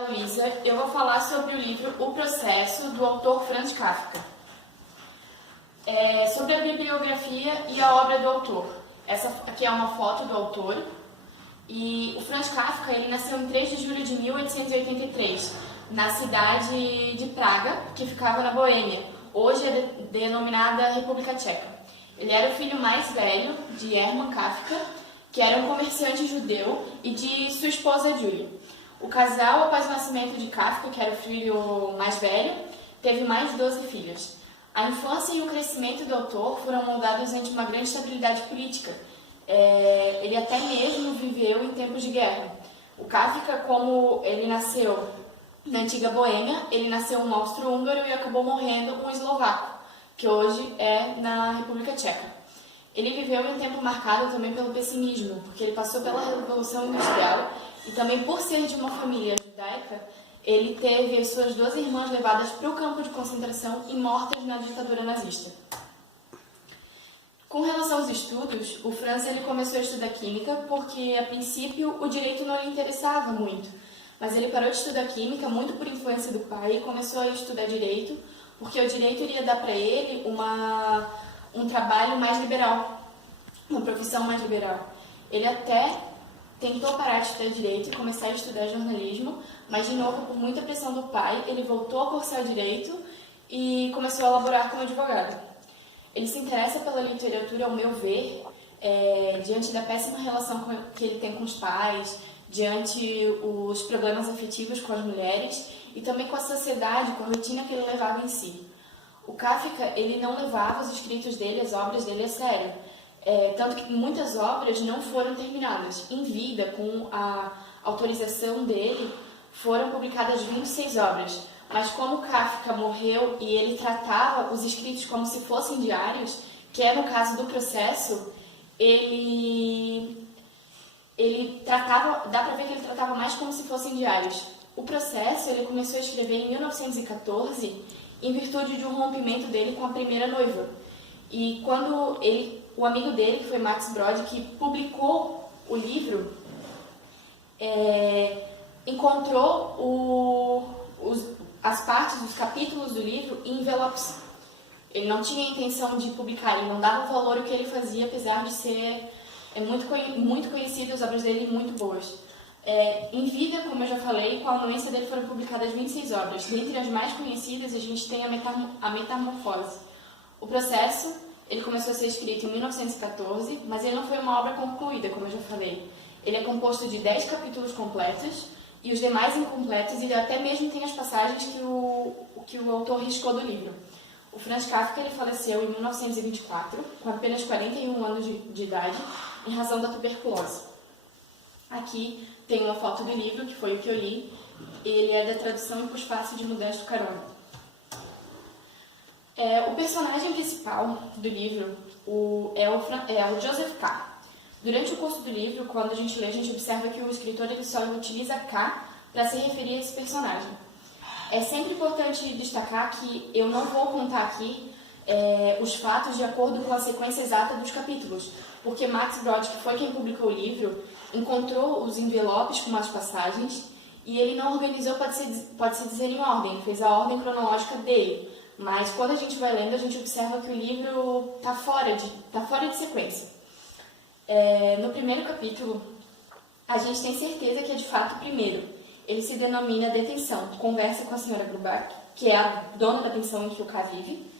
Luísa, eu vou falar sobre o livro O Processo, do autor Franz Kafka. Sobre a bibliografia e a obra do autor. Essa aqui é uma foto do autor. E o Franz Kafka ele nasceu em 3 de julho de 1883, na cidade de Praga, que ficava na Boêmia, hoje é denominada República Tcheca. Ele era o filho mais velho de Hermann Kafka, que era um comerciante judeu, e de sua esposa Julia. O casal, após o nascimento de Kafka, que era o filho mais velho, teve mais de 12 filhos. A infância e o crescimento do autor foram moldados ante uma grande estabilidade política. Ele até mesmo viveu em tempos de guerra. O Kafka, como ele nasceu na antiga Boêmia, ele nasceu um austro-húngaro e acabou morrendo um eslovaco, que hoje é na República Tcheca. Ele viveu em um tempo marcado também pelo pessimismo, porque ele passou pela Revolução Industrial e também por ser de uma família judaica, ele teve suas 2 irmãs levadas para o campo de concentração e mortas na ditadura nazista. Com relação aos estudos, o Franz ele começou a estudar química porque, a princípio, o direito não lhe interessava muito. Mas ele parou de estudar química muito por influência do pai e começou a estudar direito, porque o direito iria dar para ele um trabalho mais liberal, uma profissão mais liberal. Ele até tentou parar de estudar direito e começar a estudar jornalismo, mas, de novo, por muita pressão do pai, ele voltou a cursar direito e começou a laborar como advogado. Ele se interessa pela literatura, ao meu ver, diante da péssima relação que ele tem com os pais, diante os problemas afetivos com as mulheres e também com a sociedade, com a rotina que ele levava em si. O Kafka, ele não levava os escritos dele, as obras dele a sério. Tanto que muitas obras não foram terminadas. Em vida, com a autorização dele, foram publicadas 26 obras. Mas como Kafka morreu e ele tratava os escritos como se fossem diários, que é no caso do Processo, ele tratava, dá para ver que ele tratava mais como se fossem diários. O Processo, ele começou a escrever em 1914, em virtude de um rompimento dele com a primeira noiva. E quando o amigo dele, que foi Max Brod, que publicou o livro, encontrou as partes, os capítulos do livro em envelopes. Ele não tinha a intenção de publicar, ele não dava valor ao que ele fazia, apesar de ser muito conhecido, as obras dele muito boas. Em vida, como eu já falei, com a anuência dele foram publicadas 26 obras. Dentre as mais conhecidas, a gente tem a Metamorfose. O Processo, ele começou a ser escrito em 1914, mas ele não foi uma obra concluída, como eu já falei. Ele é composto de 10 capítulos completos e os demais incompletos, e até mesmo tem as passagens que o autor riscou do livro. O Franz Kafka ele faleceu em 1924, com apenas 41 anos de idade, em razão da tuberculose. Aqui tem uma foto do livro, que foi o que eu li. Ele é da tradução e pós-fácil de Modesto Carona. O personagem principal do livro é o Joseph K. Durante o curso do livro, quando a gente lê, a gente observa que o escritor ele só utiliza K para se referir a esse personagem. É sempre importante destacar que eu não vou contar aqui os fatos de acordo com a sequência exata dos capítulos, porque Max Brod, que foi quem publicou o livro, encontrou os envelopes com as passagens e ele não organizou, pode-se dizer, em ordem, ele fez a ordem cronológica dele. Mas quando a gente vai lendo, a gente observa que o livro está fora de sequência. No primeiro capítulo, a gente tem certeza que é de fato o primeiro. Ele se denomina Detenção. Conversa com a senhora Grubach, que é a dona da pensão em que o K vive,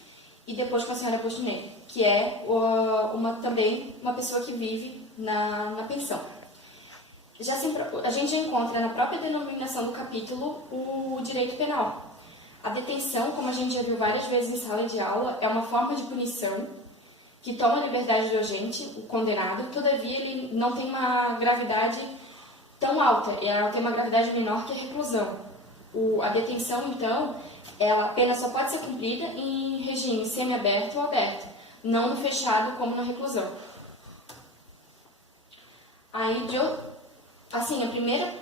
e depois com a senhora Postinet, que é também uma pessoa que vive na pensão. A gente já encontra na própria denominação do capítulo o direito penal. A detenção, como a gente já viu várias vezes em sala de aula, é uma forma de punição que toma a liberdade do agente, o condenado, todavia ele não tem uma gravidade tão alta, ela tem uma gravidade menor que a reclusão. A detenção, então, a pena só pode ser cumprida em regime semiaberto ou aberto, não no fechado como na reclusão. Aí, a primeira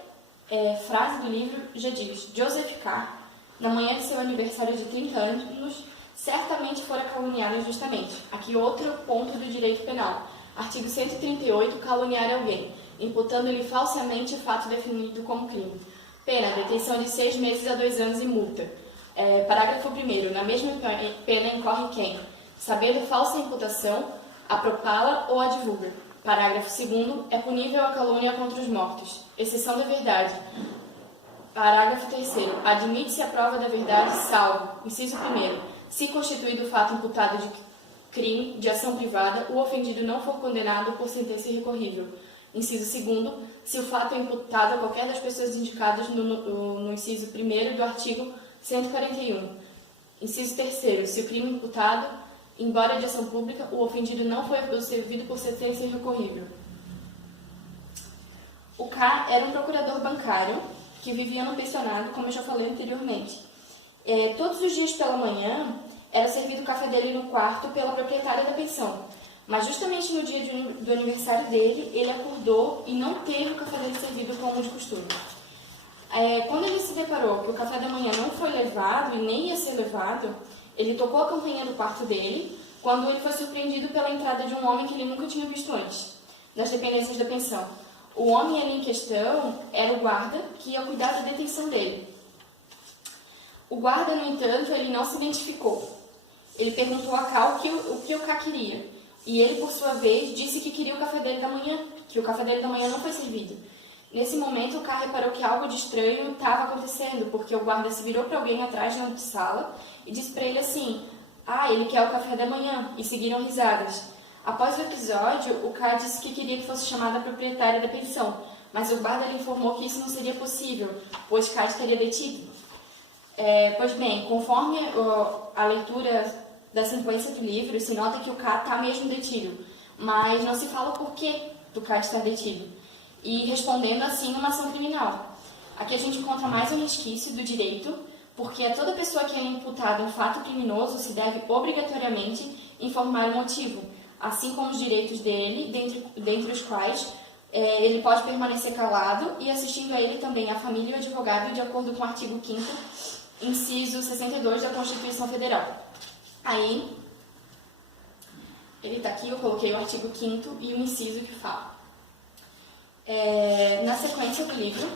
frase do livro já diz: Joseph K., na manhã de seu aniversário de 30 anos, certamente fora caluniado injustamente. Aqui outro ponto do direito penal. Artigo 138, caluniar alguém, imputando-lhe falsamente o fato definido como crime. Pena, detenção de 6 meses a 2 anos e multa. Parágrafo 1º. Na mesma pena incorre quem, sabendo falsa imputação, a propala ou a divulga. Parágrafo 2º. É punível a calúnia contra os mortos, exceção da verdade. Parágrafo 3º. Admite-se a prova da verdade, salvo, inciso 1º, se constituído o fato imputado de crime de ação privada, o ofendido não for condenado por sentença irrecorrível. Inciso 2º, se o fato é imputado a qualquer das pessoas indicadas no inciso 1º do artigo 141. Inciso 3º, se o crime imputado, embora de ação pública, o ofendido não foi absolvido por sentença irrecorrível. O K era um procurador bancário que vivia no pensionado, como eu já falei anteriormente. Todos os dias pela manhã era servido o café dele no quarto pela proprietária da pensão. Mas justamente no dia do aniversário dele, ele acordou e não teve o café dele servido como de costume. Quando ele se deparou que o café da manhã não foi levado e nem ia ser levado, ele tocou a campainha do quarto dele, quando ele foi surpreendido pela entrada de um homem que ele nunca tinha visto antes, nas dependências da pensão. O homem ali em questão era o guarda que ia cuidar da detenção dele. O guarda, no entanto, ele não se identificou. Ele perguntou a K o que o K queria. E ele, por sua vez, disse que queria o café dele da manhã, que o café dele da manhã não foi servido. Nesse momento, o K reparou que algo de estranho estava acontecendo, porque o guarda se virou para alguém atrás da sala e disse para ele assim: ele quer o café da manhã, e seguiram risadas. Após o episódio, o K disse que queria que fosse chamada a proprietária da pensão, mas o guarda lhe informou que isso não seria possível, pois K estaria detido. Pois bem, conforme a leitura da sequência do livro, se nota que o K está mesmo detido, mas não se fala o porquê do K estar detido, e respondendo assim numa ação criminal. Aqui a gente encontra mais um resquício do direito, porque a toda pessoa que é imputada em fato criminoso se deve obrigatoriamente informar o motivo, assim como os direitos dele, dentre os quais ele pode permanecer calado e assistindo a ele também a família e o advogado, de acordo com o artigo 5º, inciso 62 da Constituição Federal. Aí, ele está aqui, eu coloquei o artigo 5º e o inciso que fala. Na sequência do livro,